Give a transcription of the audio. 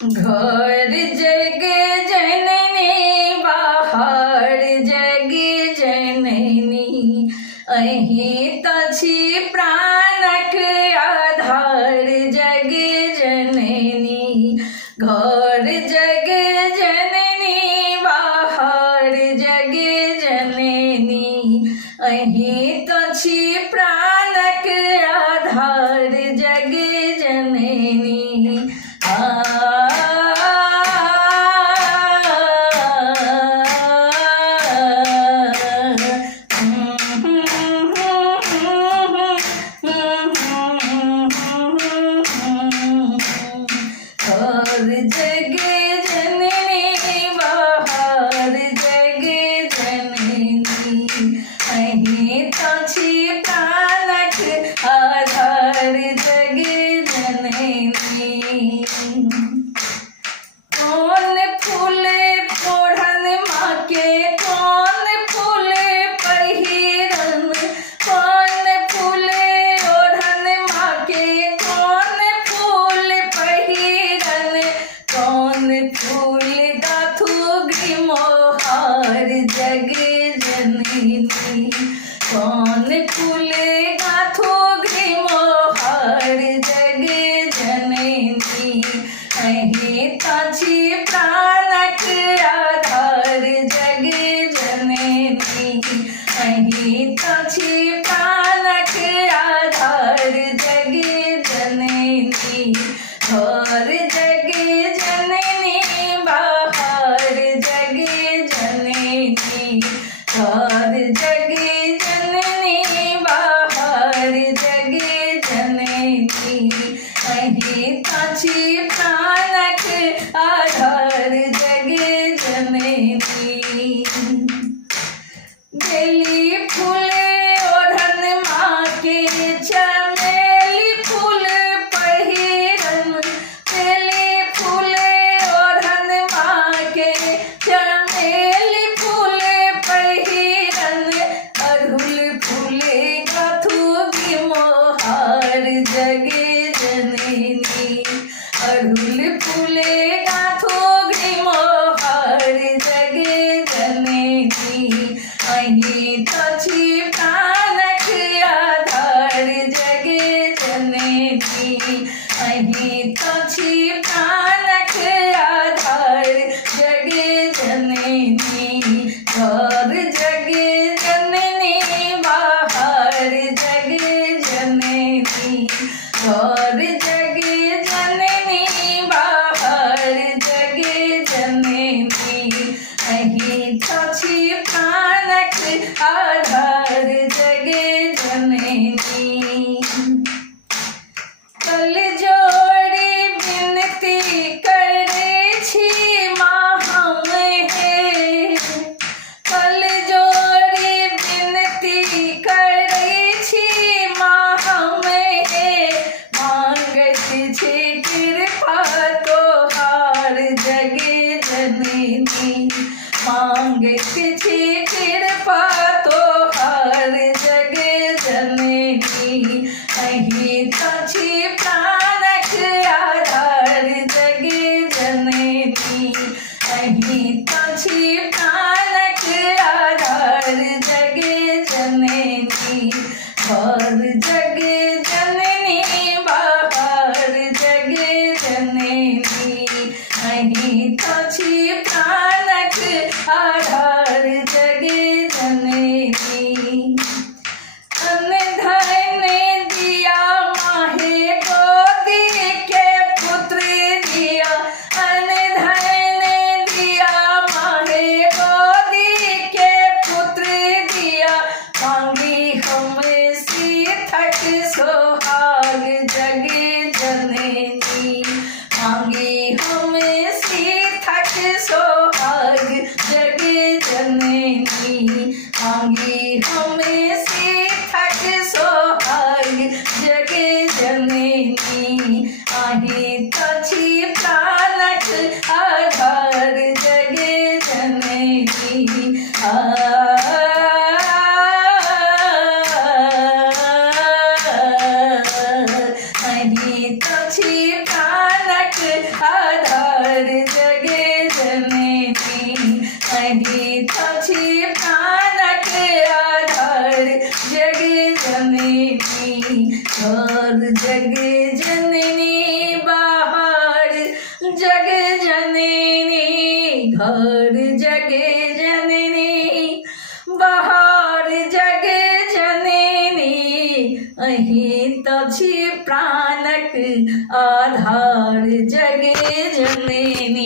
घर जग जननी बाहर जग जननी अहीं तछि प्राणक आधार जग जननी। घर जग जननी बाहर जग जननी अहीं तछि प्राणक आधार जग जननी। घर जग जननी बाहर जग जननी अहीं तछि प्राणक आधार जग जननी। कौन फूल ओढ़न माँ के कौन फूल पहिरन, कौन फूल ओढ़न माँ के कौन फूल पहिरन, कौन फूल गाथु ग्रीमोहार जग जननी। कौन फूल गाथु ग्रीमोहार जग जननी अहीं तछि प्राणक आधार जग जननी। अहीं तछि प्राणक आधार जग जननी। घर जग जननी बाहर जग जननी। घर जग जननी बाहर जग जननी अहीं तछि प्राणक आधार जग जननी। बेली फूल ओढ़न माँ के चमेली फूल पहिरन, बेली फूल ओढ़न माँ के चमेली फूल पहिरन, अड़हुल फूल गाथु ग्रीमोहार जग जननी। अड़हुल फूल गाथु ग्रीमोहार जग जननी अहीं तछि प्राणक आधार जग जननी। अहीं तछि प्राणक आधार जग जननी। घर जग जननी बाहर जग जननी। घर जग जननी बाहर जग जननी अहीं तछि प्राणक आधार जग जननी। कल जोड़ी विनती करे छी माँ हम हे, कल जोड़ी विनती करे छी माँ हम हे, मांगत छी कृपा तोहार जग जननी। मांगत छी कृपा तोहार जग जननी अहीं तछि प्राणक आधार जग जननी। अहीं तछि प्राणक आधार जग जननी। घर जग जननी बाहर जग जननी अहीं तछि प्राणक आधार जग जननी। अन्न धन दिया माहे गोदी के पुत्र दिया, अन्न धन दिया माहे गोदी के पुत्र दिया, मांगी हम सीथक सोहाग जग जननी। मांगी हम सीथक सोहाग जग जननी। मांगी हम सीथक सोहाग जग जननी अहीं तछि प्राणक आधार जग जननी। अहीं तछि प्राणक आधार जग जननी घर जग जननी बहार जग जननी अहीं तो छी प्राणक आधार जग जननी।